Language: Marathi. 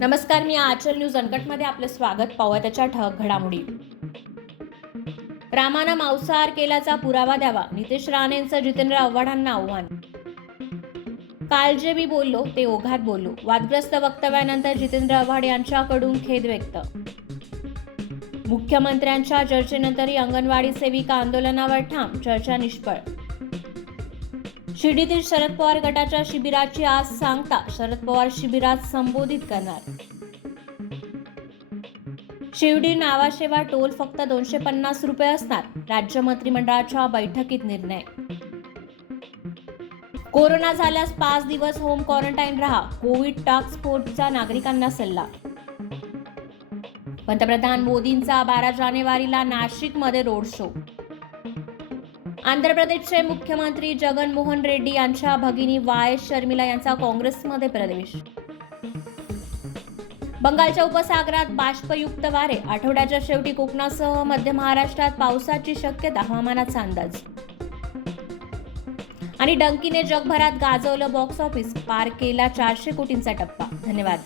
नमस्कार, मी आचल न्यूज अनकटमध्ये आपलं स्वागत. पाहूया त्याच्या ठळक घडामोडी. रामानं मांसाहार केल्याचा पुरावा द्यावा, नितेश राणेंचं जितेंद्र आव्हाडांना आव्हान. काल जे मी बोललो ते ओघात बोललो, वादग्रस्त वक्तव्यानंतर जितेंद्र आव्हाड यांच्याकडून खेद व्यक्त. मुख्यमंत्र्यांच्या चर्चेनंतरही अंगणवाडी सेविका आंदोलनावर ठाम, चर्चा निष्फळ. शिर्डीतील शरद पवार गटाच्या शिबिराची आज सांगता, शरद पवार शिबिरात संबोधित करणार. शिर्डी नावाशेवा टोल फक्त 250 रुपये असणार, राज्य मंत्रिमंडळाच्या बैठकीत निर्णय. कोरोना झाल्यास 5 दिवस होम क्वारंटाईन राहा, कोविड टास्क फोर्सचा नागरिकांना सल्ला. पंतप्रधान मोदींचा 12 जानेवारीला नाशिकमध्ये रोड शो. आंध्र प्रदेशचे मुख्यमंत्री जगन मोहन रेड्डी यांच्या भगिनी वाय शर्मिला यांचा काँग्रेसमध्ये प्रवेश. बंगालच्या उपसागरात बाष्पयुक्त वारे, आठवड्याच्या शेवटी कोकणासह मध्य महाराष्ट्रात पावसाची शक्यता, हवामानाचा अंदाज. आणि डंकीने जगभरात गाजवलं बॉक्स ऑफिस, पार केला 400 कोटींचा टप्पा. धन्यवाद.